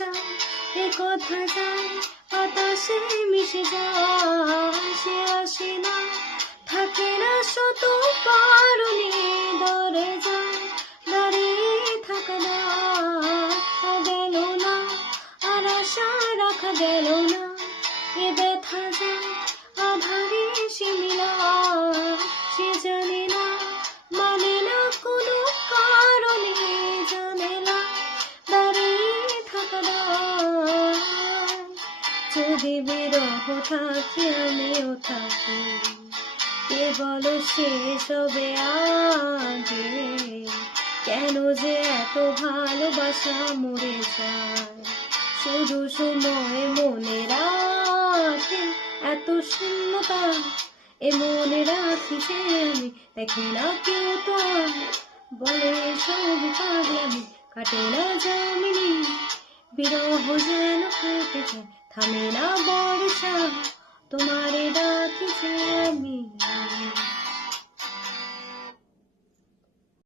আশা এ কথা যায় বাতাসে মিশে যায়, সে আসে না থাকে না শত পারুনি ধরে যায় দাঁড়িয়ে থাকা গেল না আর আশা রাখা গেল না, এ ব্যথা যায় আধারে শিমিলা, সে জানে না মানে না কোনো কারণে, জানে না দাঁড়িয়ে থাকা যদি বিরহ থাকে আমিও থাকি, কে বলো শেষ হবে আগে, কেন যে এত ভালোবাসা মরে যায়, শুধু সময় মনে রাখে এত শূন্যতা, এ মনে রাখি যে আমি দেখি না কেউ তো বলে সব পাগলামি, কাটে না জামিনি বিরহ যেন কেটে যায়, থামে না বর্ষা তোমারে ডাকি যে আমি।